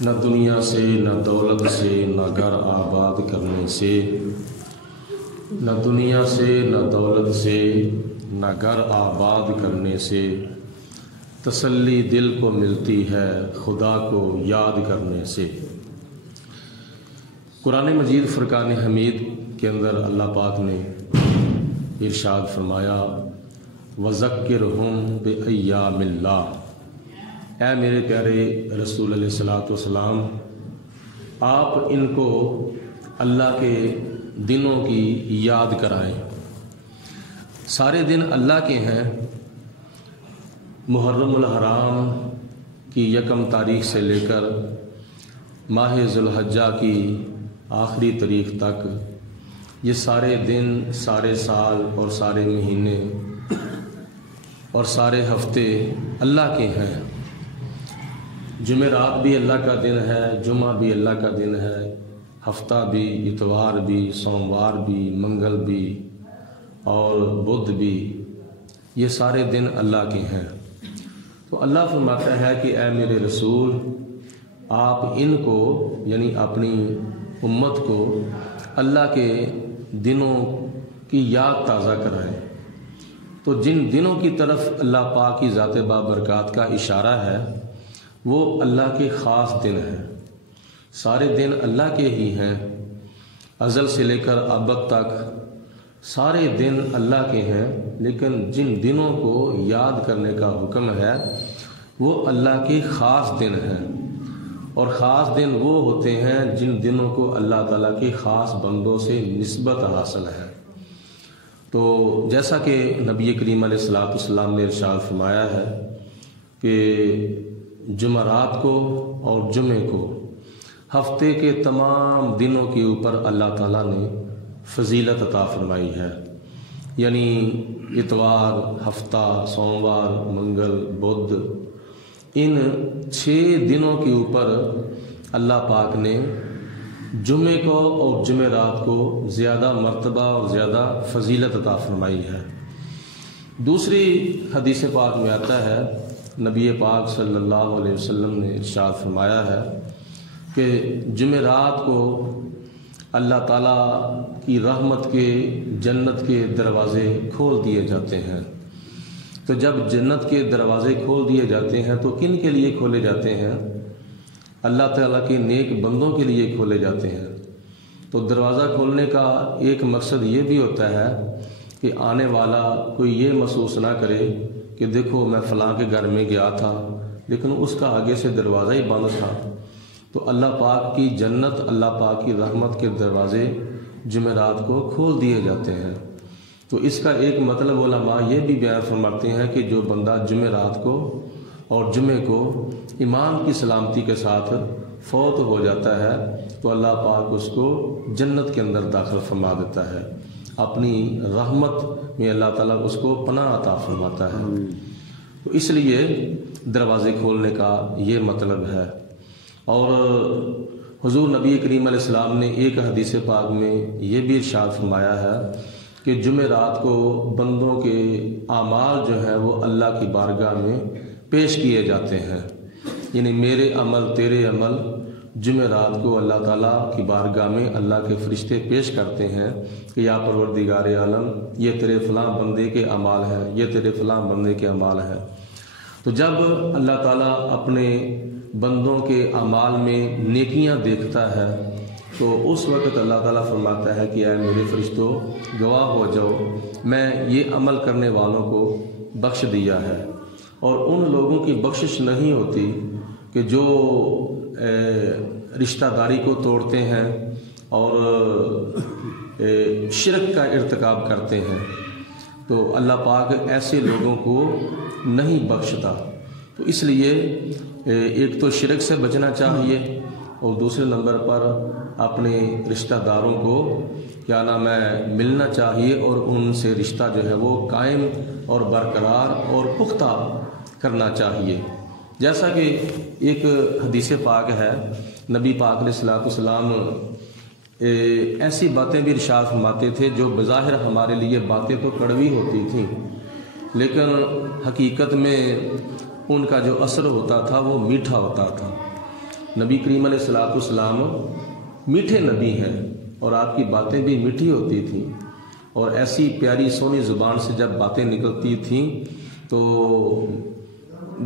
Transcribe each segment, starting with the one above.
نہ دنیا سے نہ دولت سے نہ گھر آباد کرنے سے، نہ دنیا سے نہ دولت سے نہ گھر آباد کرنے سے تسلی دل کو ملتی ہے خدا کو یاد کرنے سے۔ قرآن مجید فرقان حمید کے اندر اللہ پاک نے ارشاد فرمایا وَذَكِّرْهُمْ بِأَيَّامِ اللَّهِ، اے میرے پیارے رسول علیہ الصلوۃ والسلام، آپ ان کو اللہ کے دنوں کی یاد کرائیں۔ سارے دن اللہ کے ہیں۔ محرم الحرام کی 1 تاریخ سے لے کر ماہ ذوالحجہ کی آخری تاریخ تک یہ سارے دن، سارے سال اور سارے مہینے اور سارے ہفتے اللہ کے ہیں۔ جمعرات بھی اللہ کا دن ہے، جمعہ بھی اللہ کا دن ہے، ہفتہ بھی، اتوار بھی، سوموار بھی، منگل بھی اور بدھ بھی، یہ سارے دن اللہ کے ہیں۔ تو اللہ فرماتا ہے کہ اے میرے رسول، آپ ان کو یعنی اپنی امت کو اللہ کے دنوں کی یاد تازہ کرائیں۔ تو جن دنوں کی طرف اللہ پاک کی ذات بابرکات کا اشارہ ہے وہ اللہ کے خاص دن ہیں۔ سارے دن اللہ کے ہی ہیں، ازل سے لے کر ابد تک سارے دن اللہ کے ہیں، لیکن جن دنوں کو یاد کرنے کا حکم ہے وہ اللہ کے خاص دن ہیں، اور خاص دن وہ ہوتے ہیں جن دنوں کو اللہ تعالیٰ کے خاص بندوں سے نسبت حاصل ہے۔ تو جیسا کہ نبی کریم علیہ الصلوۃ والسلام نے ارشاد فرمایا ہے کہ جمعرات کو اور جمعے کو ہفتے کے تمام دنوں کے اوپر اللہ تعالیٰ نے فضیلت عطا فرمائی ہے، یعنی اتوار، ہفتہ، سوموار، منگل، بدھ، ان 6 دنوں کے اوپر اللہ پاک نے جمعے کو اور جمعرات کو زیادہ مرتبہ اور زیادہ فضیلت عطا فرمائی ہے۔ دوسری حدیث پاک میں آتا ہے، نبی پاک صلی اللہ علیہ وسلم نے ارشاد فرمایا ہے کہ جمعرات کو اللہ تعالیٰ کی رحمت کے، جنت کے دروازے کھول دیے جاتے ہیں۔ تو جب جنت کے دروازے کھول دیے جاتے ہیں تو کن کے لیے کھولے جاتے ہیں؟ اللہ تعالیٰ کے نیک بندوں کے لیے کھولے جاتے ہیں۔ تو دروازہ کھولنے کا ایک مقصد یہ بھی ہوتا ہے کہ آنے والا کوئی یہ محسوس نہ کرے کہ دیکھو میں فلاں کے گھر میں گیا تھا لیکن اس کا آگے سے دروازہ ہی بند تھا۔ تو اللہ پاک کی جنت، اللہ پاک کی رحمت کے دروازے جمعرات کو کھول دیے جاتے ہیں۔ تو اس کا ایک مطلب علماء یہ بھی بیان فرماتے ہیں کہ جو بندہ جمعرات کو اور جمعے کو ایمان کی سلامتی کے ساتھ فوت ہو جاتا ہے تو اللہ پاک اس کو جنت کے اندر داخل فرما دیتا ہے، اپنی رحمت میں اللہ تعالیٰ اس کو پناہ عطا فرماتا ہے۔ تو اس لیے دروازے کھولنے کا یہ مطلب ہے۔ اور حضور نبی کریم علیہ السلام نے ایک حدیث پاک میں یہ بھی ارشاد فرمایا ہے کہ جمعرات کو بندوں کے اعمال جو ہیں وہ اللہ کی بارگاہ میں پیش کیے جاتے ہیں، یعنی میرے عمل، تیرے عمل جمعرات کو اللہ تعالیٰ کی بارگاہ میں اللہ کے فرشتے پیش کرتے ہیں کہ یا پروردگار عالم، یہ تیرے فلاں بندے کے اعمال ہیں، یہ تیرے فلاں بندے کے اعمال ہیں۔ تو جب اللہ تعالیٰ اپنے بندوں کے اعمال میں نیکیاں دیکھتا ہے تو اس وقت اللہ تعالیٰ فرماتا ہے کہ اے میرے فرشتوں گواہ ہو جاؤ، میں یہ عمل کرنے والوں کو بخش دیا ہے۔ اور ان لوگوں کی بخشش نہیں ہوتی کہ جو رشتہ داری کو توڑتے ہیں اور شرک کا ارتکاب کرتے ہیں، تو اللہ پاک ایسے لوگوں کو نہیں بخشتا۔ تو اس لیے ایک تو شرک سے بچنا چاہیے، اور دوسرے نمبر پر اپنے رشتہ داروں کو کیا نام ہے ملنا چاہیے، اور ان سے رشتہ جو ہے وہ قائم اور برقرار اور پختہ کرنا چاہیے۔ جیسا کہ ایک حدیث پاک ہے، نبی پاک علیہ الصلوۃ والسلام ایسی باتیں بھی ارشاد فرماتے تھے جو بظاہر ہمارے لیے باتیں تو کڑوی ہوتی تھیں، لیکن حقیقت میں ان کا جو اثر ہوتا تھا وہ میٹھا ہوتا تھا۔ نبی کریم علیہ السلام میٹھے نبی ہیں اور آپ کی باتیں بھی میٹھی ہوتی تھیں، اور ایسی پیاری سونی زبان سے جب باتیں نکلتی تھیں تو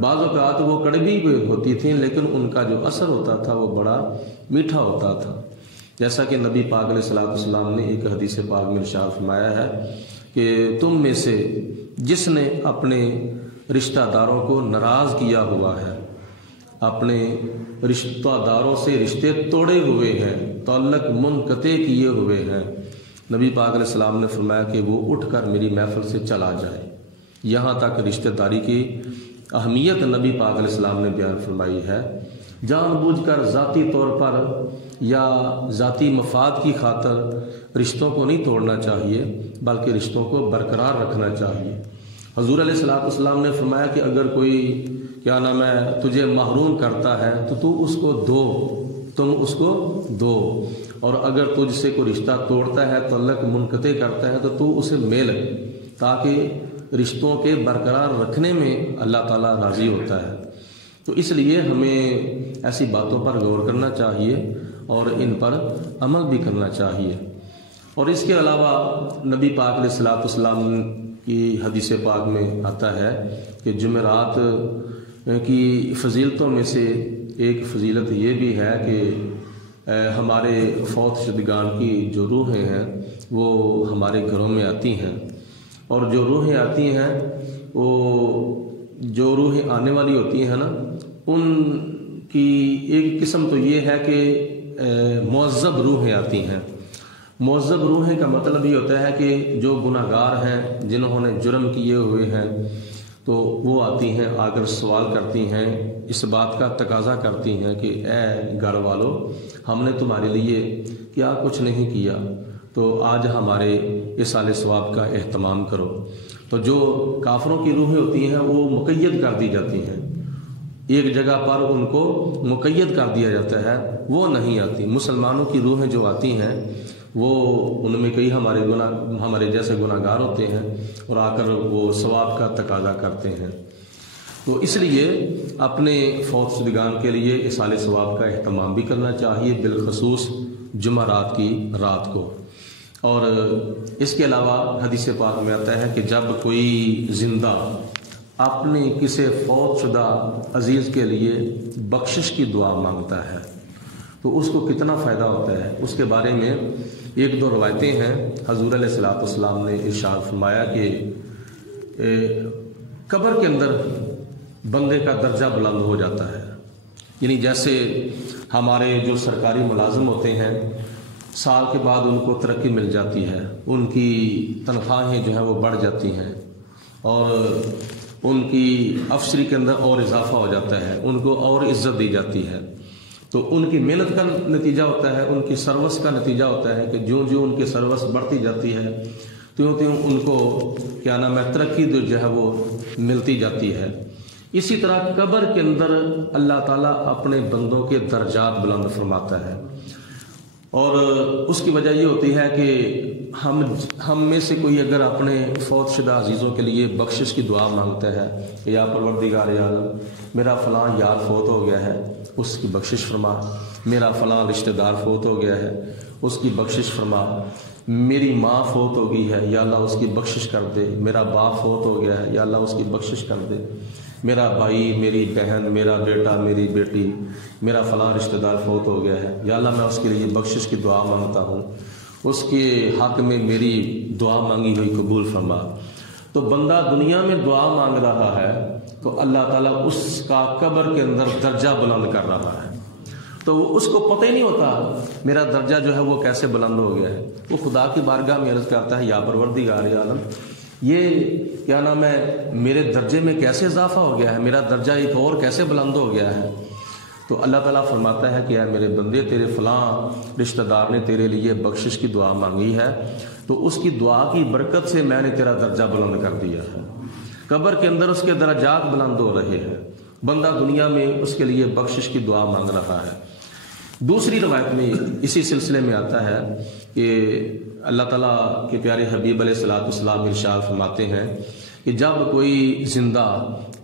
بعض اوقات وہ کڑوی ہوتی تھیں، لیکن ان کا جو اثر ہوتا تھا وہ بڑا میٹھا ہوتا تھا۔ جیسا کہ نبی پاک علیہ السلام نے ایک حدیث پاک میں ارشاد فرمایا ہے کہ تم میں سے جس نے اپنے رشتہ داروں کو ناراض کیا ہوا ہے، اپنے رشتہ داروں سے رشتے توڑے ہوئے ہیں، تعلق منقطع کیے ہوئے ہیں، نبی پاک علیہ السلام نے فرمایا کہ وہ اٹھ کر میری محفل سے چلا جائے۔ یہاں تک رشتہ داری کی اہمیت نبی پاک علیہ السلام نے بیان فرمائی ہے۔ جان بوجھ کر ذاتی طور پر یا ذاتی مفاد کی خاطر رشتوں کو نہیں توڑنا چاہیے، بلکہ رشتوں کو برقرار رکھنا چاہیے۔ حضور علیہ السلام نے فرمایا کہ اگر کوئی کیا نام ہے تجھے محروم کرتا ہے تو تو اس کو دو، تم اس کو دو، اور اگر تجھ سے کوئی رشتہ توڑتا ہے، تعلق منقطع کرتا ہے، تو تو اسے مل، تاکہ رشتوں کے برقرار رکھنے میں اللہ تعالیٰ راضی ہوتا ہے۔ تو اس لیے ہمیں ایسی باتوں پر غور کرنا چاہیے اور ان پر عمل بھی کرنا چاہیے۔ اور اس کے علاوہ نبی پاک علیہ السلام کی حدیث پاک میں آتا ہے کہ جمعرات کی فضیلتوں میں سے ایک فضیلت یہ بھی ہے کہ ہمارے فوت شدگان کی جو روحیں ہیں وہ ہمارے گھروں میں آتی ہیں، اور جو روحیں آتی ہیں وہ جو روحیں آنے والی ہوتی ہیں نا، ان کی ایک قسم تو یہ ہے کہ معذب روحیں آتی ہیں۔ معذب روحیں کا مطلب یہ ہوتا ہے کہ جو گناہ گار ہیں، جنہوں نے جرم کیے ہوئے ہیں، تو وہ آتی ہیں، آ کر سوال کرتی ہیں، اس بات کا تقاضا کرتی ہیں کہ اے گھر والو، ہم نے تمہارے لیے کیا کچھ نہیں کیا، تو آج ہمارے ایصال ثواب کا اہتمام کرو۔ تو جو کافروں کی روحیں ہوتی ہیں وہ مقید کر دی جاتی ہیں، ایک جگہ پر ان کو مقید کر دیا جاتا ہے، وہ نہیں آتی۔ مسلمانوں کی روحیں جو آتی ہیں وہ ان میں کئی ہمارے جیسے گناہ گار ہوتے ہیں، اور آ کر وہ ثواب کا تقاضا کرتے ہیں۔ تو اس لیے اپنے فوت شدگان کے لیے ایصال ثواب کا اہتمام بھی کرنا چاہیے، بالخصوص جمعرات کی رات کو۔ اور اس کے علاوہ حدیث پاک میں آتا ہے کہ جب کوئی زندہ اپنے کسی فوت شدہ عزیز کے لیے بخشش کی دعا مانگتا ہے تو اس کو کتنا فائدہ ہوتا ہے، اس کے بارے میں ایک دو روایتیں ہیں۔ حضور علیہ السلام نے ارشاد فرمایا کہ قبر کے اندر بندے کا درجہ بلند ہو جاتا ہے، یعنی جیسے ہمارے جو سرکاری ملازم ہوتے ہیں، سال کے بعد ان کو ترقی مل جاتی ہے، ان کی تنخواہیں جو ہیں وہ بڑھ جاتی ہیں، اور ان کی افسری کے اندر اور اضافہ ہو جاتا ہے، ان کو اور عزت دی جاتی ہے۔ تو ان کی محنت کا نتیجہ ہوتا ہے، ان کی سروس کا نتیجہ ہوتا ہے کہ جو ان کی سروس بڑھتی جاتی ہے تیوں ان کو کیا نام ہے ترقی جو ہے وہ ملتی جاتی ہے۔ اسی طرح قبر کے اندر اللہ تعالیٰ اپنے بندوں کے درجات بلند فرماتا ہے، اور اس کی وجہ یہ ہوتی ہے کہ ہم میں سے کوئی اگر اپنے فوت شدہ عزیزوں کے لیے بخشش کی دعا مانگتا ہے کہ یا پروردگار عالم، میرا فلاں یار فوت ہو گیا ہے، اس کی بخشش فرما، میرا فلاں رشتہ دار فوت ہو گیا ہے، اس کی بخشش فرما، میری ماں فوت ہو گئی ہے، یا اللہ اس کی بخشش کر دے، میرا باپ فوت ہو گیا ہے، یا اللہ اس کی بخشش کر دے، میرا بھائی، میری بہن، میرا بیٹا، میری بیٹی، میرا فلاں رشتہ دار فوت ہو گیا ہے، یا اللہ میں اس کے لیے بخشش کی دعا مانگتا ہوں، اس کے حق میں میری دعا مانگی ہوئی قبول فرما۔ تو بندہ دنیا میں دعا مانگ رہا ہے تو اللہ تعالیٰ اس کا قبر کے اندر درجہ بلند کر رہا ہے، تو اس کو پتہ ہی نہیں ہوتا میرا درجہ جو ہے وہ کیسے بلند ہو گیا ہے۔ وہ خدا کی بارگاہ میں عرض کرتا ہے یا پروردگار عالم، یہ کیا نام ہے میرے درجے میں کیسے اضافہ ہو گیا ہے، میرا درجہ ایک اور کیسے بلند ہو گیا ہے۔ تو اللہ تعالیٰ فرماتا ہے کہ اے میرے بندے، تیرے فلاں رشتہ دار نے تیرے لیے بخشش کی دعا مانگی ہے، تو اس کی دعا کی برکت سے میں نے تیرا درجہ بلند کر دیا ہے۔ قبر کے اندر اس کے درجات بلند ہو رہے ہیں، بندہ دنیا میں اس کے لیے بخشش کی دعا مانگ رہا ہے۔ دوسری روایت میں اسی سلسلے میں آتا ہے کہ اللہ تعالیٰ کے پیارے حبیب علیہ السلام ارشاد فرماتے ہیں کہ جب کوئی زندہ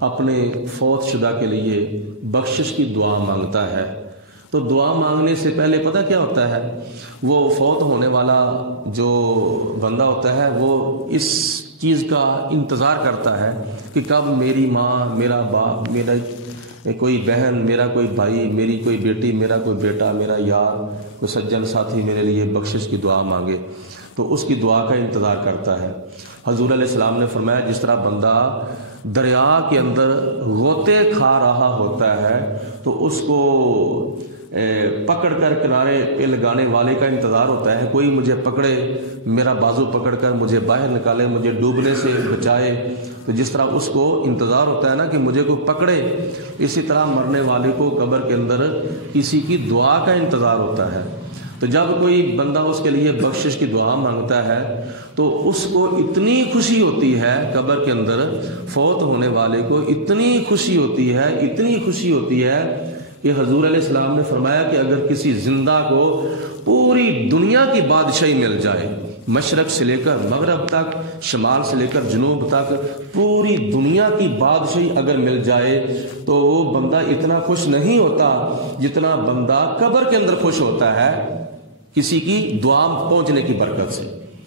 اپنے فوت شدہ کے لیے بخشش کی دعا مانگتا ہے تو دعا مانگنے سے پہلے پتہ کیا ہوتا ہے، وہ فوت ہونے والا جو بندہ ہوتا ہے وہ اس چیز کا انتظار کرتا ہے کہ کب میری ماں، میرا باپ، میرا کوئی بہن، میرا کوئی بھائی، میری کوئی بیٹی، میرا کوئی بیٹا، میرا یار، کوئی سجن ساتھی میرے لیے بخشش کی دعا مانگے، تو اس کی دعا کا انتظار کرتا ہے۔ حضور علیہ السلام نے فرمایا جس طرح بندہ دریا کے اندر غوطے کھا رہا ہوتا ہے تو اس کو پکڑ کر کنارے پہ لگانے والے کا انتظار ہوتا ہے، کوئی مجھے پکڑے، میرا بازو پکڑ کر مجھے باہر نکالے، مجھے ڈوبنے سے بچائے، تو جس طرح اس کو انتظار ہوتا ہے نا کہ مجھے کوئی پکڑے، اسی طرح مرنے والے کو قبر کے اندر کسی کی دعا کا انتظار ہوتا ہے۔ تو جب کوئی بندہ اس کے لیے بخشش کی دعا مانگتا ہے تو اس کو اتنی خوشی ہوتی ہے، قبر کے اندر فوت ہونے والے کو اتنی خوشی ہوتی ہے، اتنی خوشی ہوتی ہے کہ حضور علیہ السلام نے فرمایا کہ اگر کسی زندہ کو پوری دنیا کی بادشاہی مل جائے، مشرق سے لے کر مغرب تک، شمال سے لے کر جنوب تک، پوری دنیا کی بادشاہی اگر مل جائے تو وہ بندہ اتنا خوش نہیں ہوتا جتنا بندہ قبر کے اندر خوش ہوتا ہے کسی کی دعا پہنچنے کی برکت سے،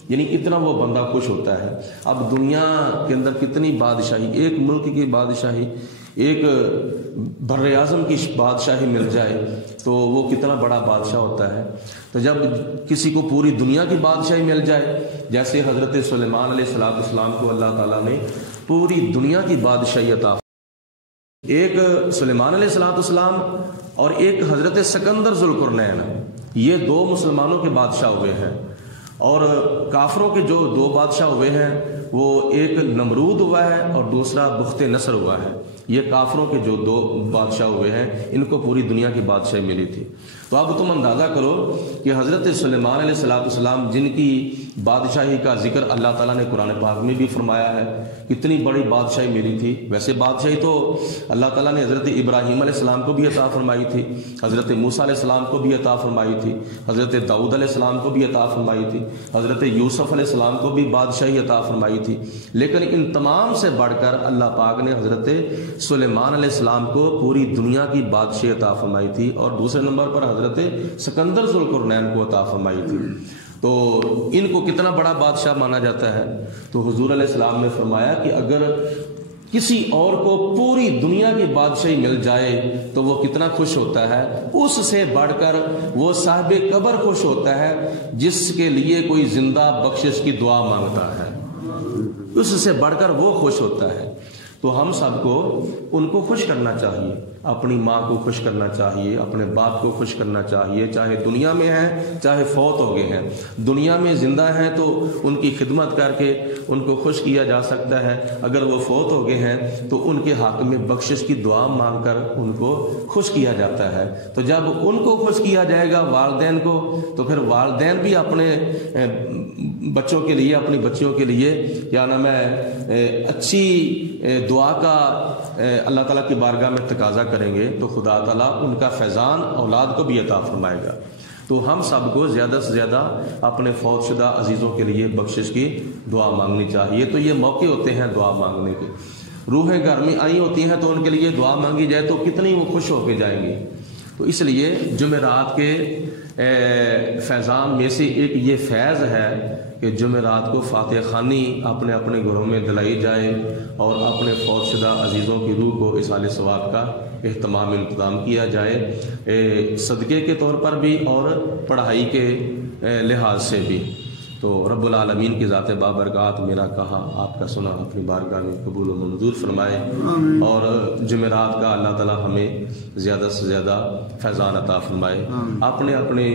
یعنی اتنا وہ بندہ خوش ہوتا ہے۔ اب دنیا کے اندر کتنی بادشاہی، ایک ملک کی بادشاہی، ایک بر اعظم کی بادشاہی مل جائے تو وہ کتنا بڑا بادشاہ ہوتا ہے۔ تو جب کسی کو پوری دنیا کی بادشاہی مل جائے، جیسے حضرت سلیمان علیہ السلام کو اللہ تعالیٰ نے پوری دنیا کی بادشاہی عطا، ایک سلیمان علیہ السلام اور ایک حضرت سکندر ذوالقرنین، یہ دو مسلمانوں کے بادشاہ ہوئے ہیں، اور کافروں کے جو دو بادشاہ ہوئے ہیں وہ ایک نمرود ہوا ہے اور دوسرا بخت نصر ہوا ہے۔ یہ کافروں کے جو دو بادشاہ ہوئے ہیں ان کو پوری دنیا کی بادشاہی ملی تھی۔ تو اب تم اندازہ کرو کہ حضرت سلیمان علیہ السلام جن کی بادشاہی کا ذکر اللہ تعالیٰ نے قرآن پاک میں بھی فرمایا ہے، کتنی بڑی بادشاہی ملی تھی۔ ویسے بادشاہی تو اللہ تعالیٰ نے حضرت ابراہیم علیہ السلام کو بھی عطا فرمائی تھی، حضرت موسیٰ علیہ السلام کو بھی عطا فرمائی تھی، حضرت داؤد علیہ السلام کو بھی عطا فرمائی تھی، حضرت یوسف علیہ السلام کو بھی بادشاہی عطا فرمائی تھی، لیکن ان تمام سے بڑھ کر اللہ پاک نے حضرت سلیمان علیہ السلام کو پوری دنیا کی بادشاہی عطا فرمائی تھی، اور دوسرے نمبر پر حضرت سکندر ذوالقرنین کو عطا فرمائی تھی۔ تو ان کو کتنا بڑا بادشاہ مانا جاتا ہے۔ تو حضور علیہ السلام نے فرمایا کہ اگر کسی اور کو پوری دنیا کی بادشاہی مل جائے تو وہ کتنا خوش ہوتا ہے، اس سے بڑھ کر وہ صاحب قبر خوش ہوتا ہے جس کے لیے کوئی زندہ بخشش کی دعا مانگتا ہے، اس سے بڑھ کر وہ خوش ہوتا ہے۔ تو ہم سب کو ان کو خوش کرنا چاہیے، اپنی ماں کو خوش کرنا چاہیے، اپنے باپ کو خوش کرنا چاہیے، چاہے دنیا میں ہیں چاہے فوت ہو گئے ہیں۔ دنیا میں زندہ ہیں تو ان کی خدمت کر کے ان کو خوش کیا جا سکتا ہے، اگر وہ فوت ہو گئے ہیں تو ان کے حق میں بخشش کی دعا مانگ کر ان کو خوش کیا جاتا ہے۔ تو جب ان کو خوش کیا جائے گا، والدین کو، تو پھر والدین بھی اپنے بچوں کے لیے، اپنی بچیوں کے لیے کیا نام ہے اچھی دعا کا اللہ تعالیٰ کی بارگاہ میں تقاضا کریں گے تو خدا تعالیٰ ان کا فیضان اولاد کو بھی عطا فرمائے گا۔ تو ہم سب کو زیادہ سے زیادہ اپنے فوت شدہ عزیزوں کے لیے بخشش کی دعا مانگنی چاہیے۔ تو یہ موقع ہوتے ہیں دعا مانگنے کے، روحیں گھر میں آئی ہوتی ہیں تو ان کے لیے دعا مانگی جائے تو کتنی وہ خوش ہو کے جائیں گے۔ تو اس لیے جمعرات کے فیضان میں سے ایک یہ فیض ہے کہ جمعرات کو فاتحہ خوانی اپنے اپنے گھروں میں دلائی جائے اور اپنے فوت شدہ عزیزوں کی روح کو اصال ثواب کا اہتمام انتظام کیا جائے، صدقے کے طور پر بھی اور پڑھائی کے لحاظ سے بھی۔ تو رب العالمین کی ذات بابرکات میرا کہا آپ کا سنا اپنی بارگاہ میں قبول و منظور فرمائے، اور جمعرات کا اللہ تعالی ہمیں زیادہ سے زیادہ فیضان عطا فرمائے۔ اپنے اپنے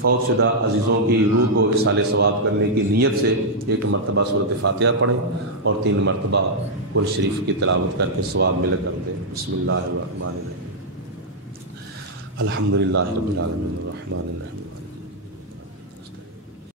فوت شدہ عزیزوں کی روح کو اصال ثواب کرنے کی نیت سے ایک مرتبہ سورۃ فاتحہ پڑھیں اور 3 مرتبہ قرآن شریف کی تلاوت کر کے ثواب مل کر دیں۔ بسم اللہ الرحمن الرحیم، الحمد للہ رب العالمین الرحمن الرحیم